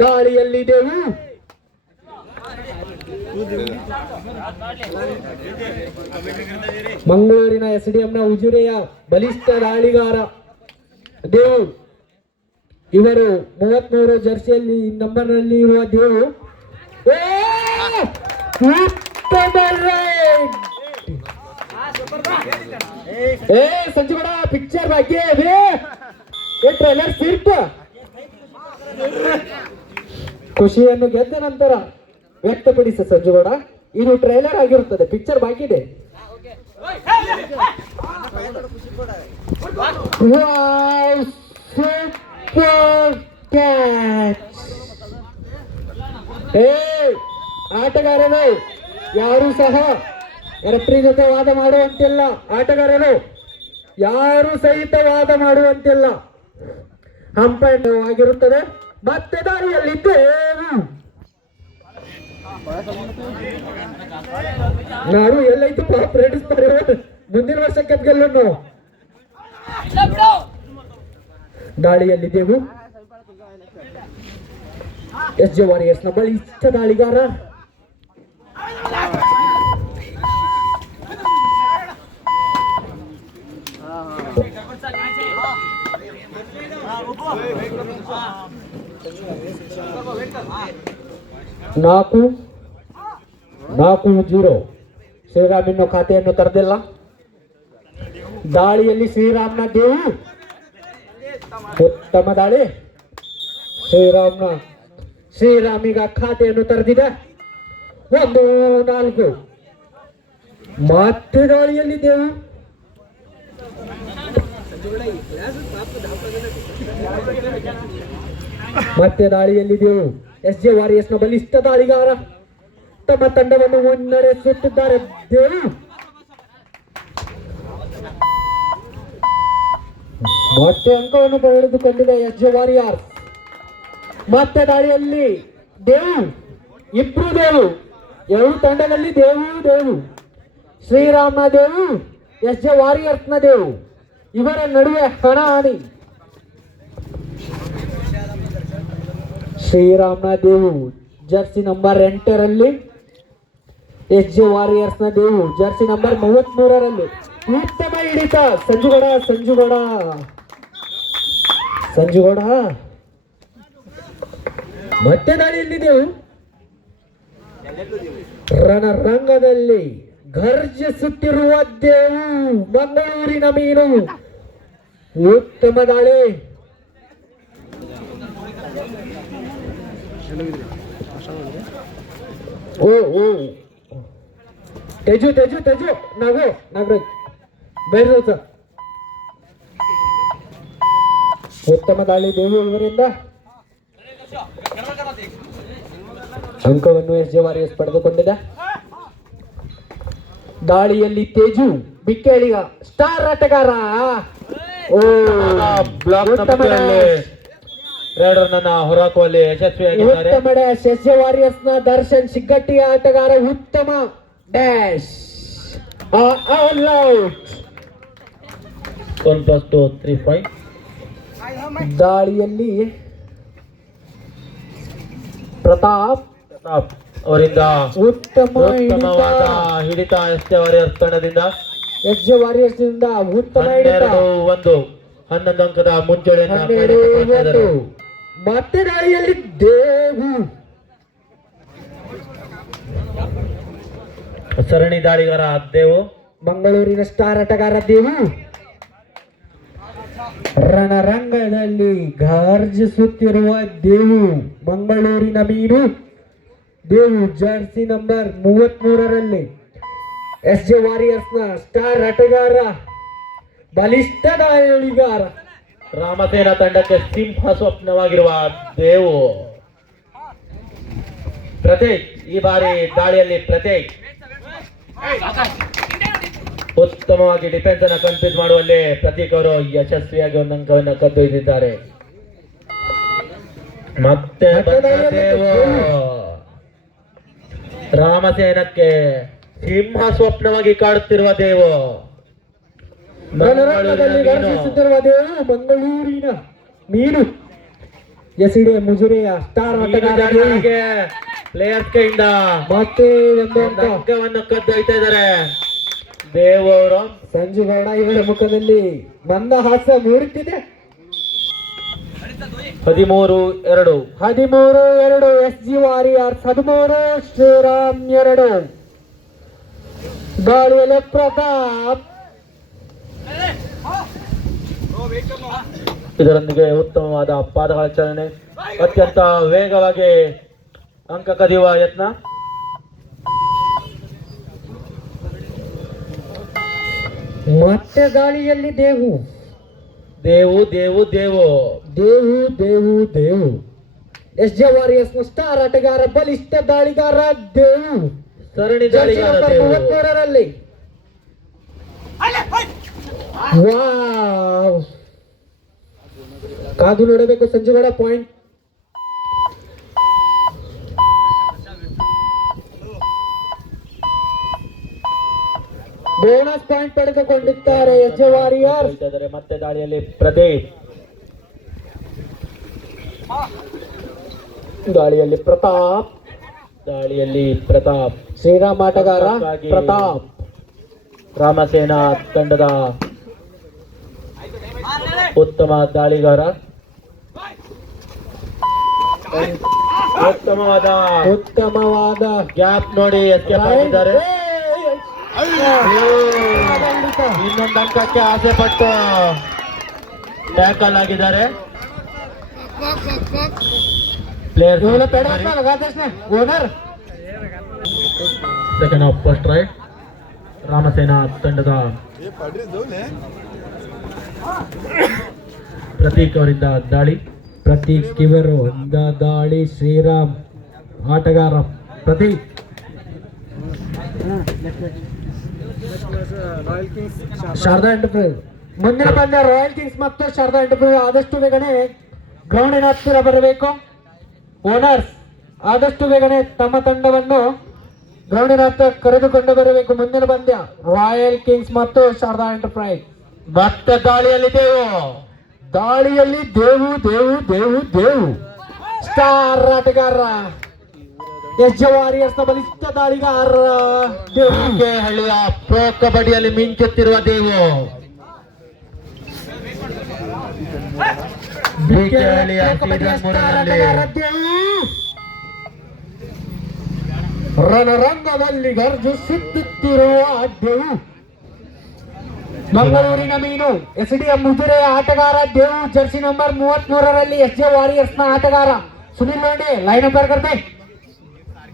ದಾಳಿಯಲ್ಲಿದ್ದೆವು. ಮಂಗಳೂರಿನ SDMನ ಉಜಿರೆಯ ಬಲಿಷ್ಠ ದಾಳಿಗಾರ ದೇವು. ಇವರು 33 ಜರ್ಸಿಯಲ್ಲಿ ನಂಬರ್ನಲ್ಲಿ ಇರುವ ದೇವು. ಸಂಜುಗಡ ಪಿಕ್ಚರ್ ಬಗ್ಗೆ ಟ್ರೈಲರ್ ಸಿರ್ಪ ಖುಷಿಯನ್ನು ಗೆದ್ದ ನಂತರ ವ್ಯಕ್ತಪಡಿಸ ಸಂಜುಗೌಡ. ಇದು ಟ್ರೈಲರ್ ಆಗಿರುತ್ತದೆ, ಪಿಕ್ಚರ್ ಬಾಕಿ ಇದೆ. ಆಟಗಾರರು ಯಾರು ಸಹ ರೆಫ್ರಿ ಜೊತೆ ವಾದ ಮಾಡುವಂತಿಲ್ಲ. ಆಟಗಾರರು ಯಾರು ಸಹಿತ ವಾದ ಮಾಡುವಂತಿಲ್ಲ. ಅಂಪೈರ್ ಆಗಿರುತ್ತದೆ. ಮತ್ತೆ ದಾರಿಯಲ್ಲಿದ್ದೇವು. ನಾನು ಎಲ್ಲೈತು ಪ್ರಾಕ್ಟೀಸ್ ಮುಂದಿನ ವರ್ಷ ಕಪ್ ಗೆಲ್ಲೋಣ. ದಾಳಿಯಲ್ಲಿದ್ದೆವು. SJ ವಾರಿಯರ್ಸ್ನ ಬಲಿಷ್ಠ ದಾಳಿಗಾರ. ನಾಲ್ಕು 0 ಶ್ರೀರಾಮ್ ಇನ್ನು ಖಾತೆಯನ್ನು ತರದಿಲ್ಲ. ದಾಳಿಯಲ್ಲಿ ಶ್ರೀರಾಮ್ನ ದೇವು. ಉತ್ತಮ ದಾಳಿ. ಶ್ರೀರಾಮಿಗ ಖಾತೆಯನ್ನು ತೆರೆದಿದೆ. 1-4 ಮತ್ತೆ ದಾಳಿಯಲ್ಲಿ ದೇವು. ಮತ್ತೆ ದಾಳಿಯಲ್ಲಿದ್ದೆವು. SJ ವಾರಿಯರ್ಸ್ನ ಬಲಿಷ್ಠ ದಾಳಿಗಾರ ತಮ್ಮ ತಂಡವನ್ನು ಮುನ್ನಡೆಸುತ್ತಿದ್ದಾರೆ. ದೇವು ಮೊಟ್ಟೆ ಅಂಕವನ್ನು ಪಡೆದುಕೊಂಡಿದೆ SJ ವಾರಿಯರ್ಸ್. ಮತ್ತೆ ದಾಳಿಯಲ್ಲಿ ದೇವು. ಇಬ್ರು ದೇವು. ಎರಡು ತಂಡದಲ್ಲಿ ದೇವು. ಶ್ರೀರಾಮ್ನ ದೇವು, SJ ವಾರಿಯರ್ಸ್ನ ದೇವು. ಇವರ ನಡುವೆ ಹಣಾಹಣಿ. ಶ್ರೀರಾಮ್ನ Devu jersey number 8ರಲ್ಲಿ, SJ ವಾರಿಯರ್ಸ್ನ Devu jersey number 33ರಲ್ಲಿ. ಉತ್ತಮ ಹಿಡಿತ ಸಂಜುಗೌಡ. ಮತ್ತೆ ದಾಳಿಯಲ್ಲಿದ್ದೆವು. ರಣರಂಗದಲ್ಲಿ ಘರ್ಜಿಸುತ್ತಿರುವ ದೇವು ಮಂಗಳೂರಿನ ಮೀನು. ಉತ್ತಮ ದಾಳಿ. ತೆಜು ನಾಗರಾಜ್ ಬೈರ. ಉತ್ತಮ ದಾಳಿ ದೇವು ಇವರಿಂದ. ಅಂಕವನ್ನು SJ ವಾರಿಯರ್ಸ್ ಪಡೆದುಕೊಂಡಿದೆ. ದಾಳಿಯಲ್ಲಿ ತೇಜು ಬಿಕ್ಕೇಳಿಗ ಸ್ಟಾರ್ ಆಟಗಾರ. ಹೊರಹಾಕುವಲ್ಲಿ ಯಶಸ್ವಿಯಾಗಿದ್ದಾರೆ. ಉತ್ತಮ ಡ್ಯಾಶ್. SJ ವಾರಿಯರ್ಸ್ನ ದರ್ಶನ್ ಶಿಗ್ಗಟ್ಟಿಯ ಆಟಗಾರ. ಉತ್ತಮ ಡ್ಯಾಶ್. All out. 1+2 3 ಪಾಯಿಂಟ್. ದಾಳಿಯಲ್ಲಿ ಪ್ರತಾಪ್ ಅವರಿಂದ ಉತ್ತಮವಾದ ಹಿಡಿತ SJ ವಾರಿಯರ್ಸ್ ತಂಡದಿಂದ. SJ ವಾರಿಯರ್ಸ್ ನಿಂದ ಉತ್ತಮ ಹಿಡಿತ. 11 ಅಂಕದ ಮುಂಚೂಣಿಯನ್ನು. ಮತ್ತೆ ದಾಳಿಯಲ್ಲಿ ದೇವು. ಸರಣಿ ದಾಳಿಗಾರ ದೇವು. ಮಂಗಳೂರಿನ ಸ್ಟಾರ್ ಆಟಗಾರ ದೇವು. ರಣರಂಗದಲ್ಲಿ ಘರ್ಜಿಸುತ್ತಿರುವ ದೇವು ಮಂಗಳೂರಿನ ಮೀನು. ದೇವು ಜರ್ಸಿ ನಂಬರ್ 33ರಲ್ಲಿ. SJ ವಾರಿಯರ್ಸ್ನ ಸ್ಟಾರ್ ಆಟಗಾರ, ಬಲಿಷ್ಠ ದಾಳಿಗಾರ. ರಾಮಸೇನಾ ತಂಡಕ್ಕೆ ಸಿಂಹ ಸ್ವಪ್ನವಾಗಿರುವ ದೇವು. ಪ್ರತೀಕ್ ಈ ಬಾರಿ ದಾಳಿಯಲ್ಲಿ ಉತ್ತಮವಾಗಿ ಡಿಫೆನ್ಸ್ ಅನ್ನು ಕನ್ಫ್ಯೂಸ್ ಮಾಡುವಲ್ಲಿ ಪ್ರತೀಕ್ ಅವರು ಯಶಸ್ವಿಯಾಗಿ ಒಂದು ಅಂಕವನ್ನು ಕದ್ದೊಯ್ದಿದ್ದಾರೆ. ಮತ್ತೆ ದೇವು ರಾಮಸೇನಕ್ಕೆ ಸಿಂಹ ಸ್ವಪ್ನವಾಗಿ ಕಾಡುತ್ತಿರುವ ದೇವು. ರಣರಂಗದಲ್ಲಿ ಘರ್ಜಿಸುತ್ತಿರುವ ದೇವು ಮಂಗಳೂರಿನ ಮೀನು. ಎಸಿಡಿ ಮುಜುರಿಯ ಸ್ಟಾರ್ ಆಟಗಾರ ದೇವು. ಪ್ಲೇಯರ್ಸ್ ಕೈಯಿಂದ ಮತ್ತೆ ಒಂದು ಒಂದು ಅಂಕವನ್ನು ಕದ್ದೊಯ್ತಾ ಇದ್ದಾರೆ ದೇವ್ ಅವರು. ಸಂಜು ಗೌಡ ಇವರ ಮುಖದಲ್ಲಿ ಮಂದಹಾಸ ಮೂಡುತ್ತಿದೆ. 13-2 13-2 ಎಸ್ ಜಿ ವಾರಿಯರ್ಸ್ 13 ಶ್ರೀರಾಮ್ 2. ದಾಳಿಯಲ್ಲಿ ಪ್ರತಾಪ್. ಇದರೊಂದಿಗೆ ಉತ್ತಮವಾದ ಪಾದಗಳ ಚಾಲನೆ, ಅತ್ಯಂತ ವೇಗವಾಗಿ ಅಂಕ ಕದಿಯುವ ಯತ್ನ. ಮತ್ತೆ ದಾಳಿಯಲ್ಲಿ Devu Devu Devu Devu Devu Devu Devu. S J warriors ನ ಸ್ಟಾರ್ ಆಟಗಾರ, ಬಲಿಷ್ಠ ದಾಳಿಗಾರ ದೇವು. ಸರಣಿ ದಾಳಿಗಾರ ದೇವು. 33ರಲ್ಲಿ ವಾವ್, ಕಾದು ನೋಡಬೇಕು ಸಂಜುಗೌಡ. ಪಾಯಿಂಟ್ ಬೋನಸ್ ಪಾಯಿಂಟ್ ಪಡೆದುಕೊಂಡಿದ್ದಾರೆ ಎಸ್ ಜೆ ವಾರಿಯರ್ಸ್. ಮತ್ತೆ ದಾಳಿಯಲ್ಲಿ ಪ್ರದೀಪ್, ದಾಳಿಯಲ್ಲಿ ಪ್ರತಾಪ್, ದಾಳಿಯಲ್ಲಿ ಪ್ರತಾಪ್. ಶ್ರೀರಾಮ್ ಆಟಗಾರ ಪ್ರತಾಪ್. ರಾಮಸೇನಾ ತಂಡದ ಉತ್ತಮ ದಾಳಿಗಾರ, ಉತ್ತಮವಾದ ಗ್ಯಾಪ್ ನೋಡಿ ಎಸ್ಕೇಪ್ ಆಗಿದ್ದಾರೆ. ಇನ್ನೊಂದು ಅಂಕಕ್ಕೆ ಆಸೆ ಪಟ್ಟು ಟ್ಯಾಕಲ್ ಆಗಿದ್ದಾರೆ player. Owner second of first right. Ramasena ತಂಡದ ಪ್ರತೀಕ್ ಅವರಿಂದ ದಾಳಿ. ಪ್ರತೀಕ್ ಇವರು ದಾಳಿ. ಶ್ರೀರಾಮ್ ಆಟಗಾರ ಪ್ರತೀಕ್. ಶಾರದಾ ಎಂಟರ್ಪ್ರೈಸ್ ಮುಂದಿನ ಪಂದ್ಯ ರಾಯಲ್ ಕಿಂಗ್ಸ್ ಮತ್ತು ಶಾರದಾ ಎಂಟರ್ಪ್ರೈಸ್. ಆದಷ್ಟು ಬೇಗನೆ ಗ್ರೌಂಡಿನ ಹತ್ತಿರ ಬರಬೇಕು. ಓನರ್ಸ್ ಆದಷ್ಟು ಬೇಗನೆ ತಮ್ಮ ತಂಡವನ್ನು ಗ್ರೌಂಡಿನ ಹತ್ತಿರ ಕರೆದುಕೊಂಡು ಬರಬೇಕು. ಮುಂದಿನ ಪಂದ್ಯ ರಾಯಲ್ ಕಿಂಗ್ಸ್ ಮತ್ತು ಶಾರದಾ ಎಂಟರ್ಪ್ರೈಸ್. ಮತ್ತೆ ದಾಳಿಯಲ್ಲಿ ದಾಳಿಯಲ್ಲಿ ದೇವು ದೇವು ದೇವು ದೇವು. ಸ್ಟಾರ್ ಆಟಗಾರ ಎಸ್ ಜೆ ವಾರಿಯರ್ಸ್ ನ ಬಲಿಷ್ಠ ದಾಳಿಗಾರ ದೇವು. ಹಳ್ಳಿಯ ಪ್ರೋ ಕಬಡ್ಡಿಯಲ್ಲಿ ಮಿಂಚುತ್ತಿರುವ ದೇವು. BK ಆಟಗಾರ ದೇವು ರಣರಂಗದಲ್ಲಿ ಗರ್ಜಿಸುತ್ತಿರುವ ದೇವು. ಮಂಗಳೂರಿನ ಮೀನು ಎಸ್ಡಿಎಂ ಮುಜುರೆಯ ಆಟಗಾರ ದೇವು. ಜರ್ಸಿ ನಂಬರ್ 33ರಲ್ಲಿ ಎಸ್ ಜೆ ವಾರಿಯರ್ಸ್ ನ ಆಟಗಾರ सुनील लोंढे. लाइन अंपायर करते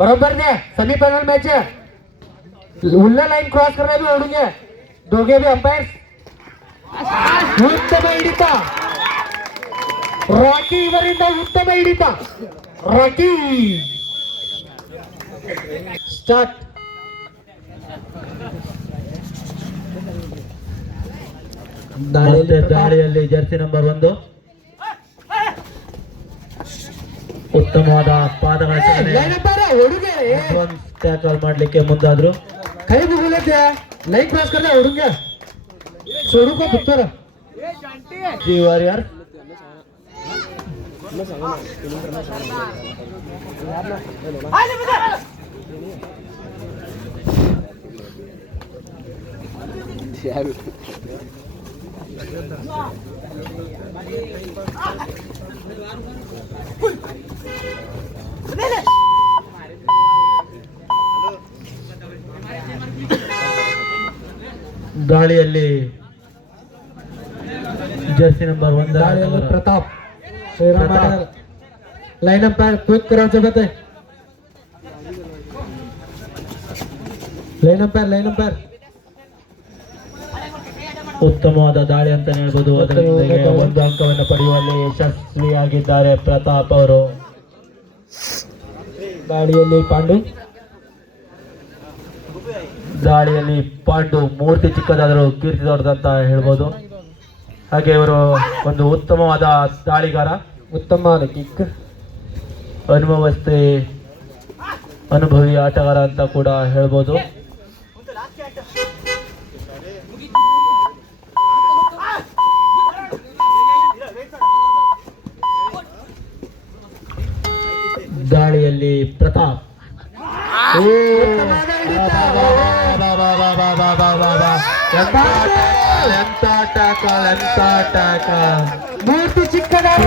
बरोबर दे. सेमीफाइनल मैच है. उल्ला लाइन क्रॉस करना भी ओढूंगे दोघे भी अंपायर. उत्तम ಹಿಡಿತ ರಾಕಿ ಇವರಿಂದ. ಉತ್ತಮ ಹಿಡಿತ ರಾಕಿ. ಸ್ಟಾರ್ಟ್. ದಾಳಿಯಲ್ಲಿ ಜರ್ಸಿ ನಂಬರ್ 1 ಉತ್ತಮವಾದ ಪಾದಗಳ ಟ್ಯಾಕಲ್ ಮಾಡ್ಲಿಕ್ಕೆ ಮುಂದಾದ್ರು. ಕೈ ಮುಗಿಲತ್ತೆ ಲೈನ್ ಕ್ರಾಸ್ करना ओढूंगे सोडू को पुत्र जी वारियर. ದಾಳಿಯಲ್ಲಿ ಜರ್ಸಿ ನಂಬರ್ 1 ದಾಳಿಯಲ್ಲಿ Pratap. Shriram line umpire quick करो जगत है. लाइन अंपायर ಉತ್ತಮವಾದ ದಾಳಿ ಅಂತ ಹೇಳ್ಬೋದು. ಅದರೊಂದಿಗೆ 1 ಅಂಕವನ್ನು ಪಡೆಯುವಲ್ಲಿ ಯಶಸ್ವಿಯಾಗಿದ್ದಾರೆ ಪ್ರತಾಪ್ ಅವರು. ದಾಳಿಯಲ್ಲಿ ಪಾಂಡು ಮೂರ್ತಿ ಚಿಕ್ಕದಾದರೂ ಕೀರ್ತಿ ದೊಡ್ಡದಂತ ಹೇಳ್ಬೋದು. ಹಾಗೆ ಇವರು ಒಂದು ಉತ್ತಮವಾದ ದಾಳಿಗಾರ, ಉತ್ತಮವಾದ ಕಿಕ್, ಅನುಭವಿ ಆಟಗಾರ ಅಂತ ಕೂಡ ಹೇಳ್ಬೋದು. ದಾಳಿಯಲ್ಲಿ ಪ್ರತಾಪ್ ಓ, ಉತ್ತಮವಾದ ಹಿಡಿತ. ಎಂತ tackle. ಮೂರ್ತಿ ಚಿಕ್ಕದಾದ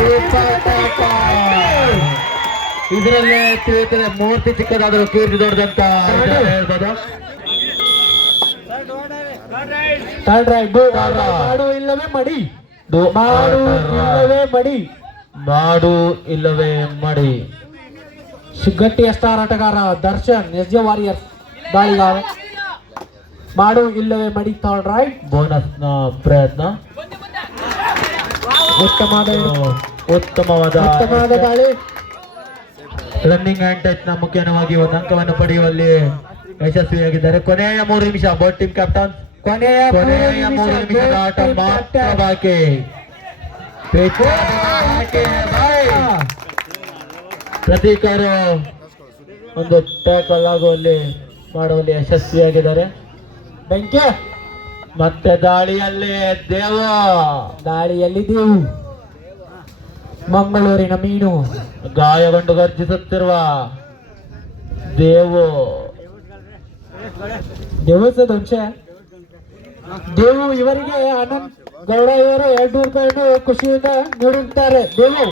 ಇದರಲ್ಲೇ ತಿಳಿಯುತ್ತದೆ ಮೂರ್ತಿ ಚಿಕ್ಕದಾದರೂ ಕೀರ್ತಿ ದೊಡ್ಡದಂತ ಹೇಳ್ಬೋದು. ಥರ್ಡ್ ರೈಟ್ ಮಾಡು ಇಲ್ಲವೇ ಮಡಿ ಮಾಡು ಇಲ್ಲವೇ ಮಡಿ ಮಾಡು ಇಲ್ಲವೇ ಮಾಡಿ. ಗಟ್ಟಿಯ ಸ್ಟಾರ್ ಆಟಗಾರ ದರ್ಶನ್ ಎಸ್ ವಾರಿಯರ್ಸ್ ದಾಳಿಗಾರ ಮಾಡು ಇಲ್ಲವೇ ಮಡಿ ಥರ್ಡ್ ರೈಟ್. ಬೋನಸ್ ನ ಪ್ರಯತ್ನ ಉತ್ತಮವಾದ ದಾಳಿ. ರನ್ನಿಂಗ್ ಹ್ಯಾಂಡ್ ಟಚ್ ನ ಮುಖ್ಯವಾಗಿ ಒಂದು ಅಂಕವನ್ನು ಪಡೆಯುವಲ್ಲಿ ಯಶಸ್ವಿಯಾಗಿದ್ದಾರೆ. ಕೊನೆಯ 3 ನಿಮಿಷ ಬೋಟ್ ಟೀಮ್ ಕ್ಯಾಪ್ಟನ್ ಕೊನೆಯ 3 ನಿಮಿಷದ ಆಟ ಮಾತ್ರ ಬಾಕಿ. ಪ್ರತೀಕಾರ ಒಂದು ಟ್ಯಾಕಲ್ ಆಗುವಲ್ಲಿ ಮಾಡುವಲ್ಲಿ ಯಶಸ್ವಿಯಾಗಿದ್ದಾರೆ. ಬೆಂಕಿ ಮತ್ತೆ ದಾಳಿಯಲ್ಲಿ ದಾಳಿಯಲ್ಲಿದ್ದೆವು. ಮಂಗಳೂರಿನ ಮೀನು ಗಾಯಗೊಂಡು ಗರ್ಜಿಸುತ್ತಿರುವ ದೇವು ಇವರಿಗೆ ಅನಂತ್ ಗೌಡ ಇವರು 200 ರೂಪಾಯಿಯನ್ನು ಖುಷಿಯಿಂದ ನೀಡುತ್ತಾರೆ. ದೇವು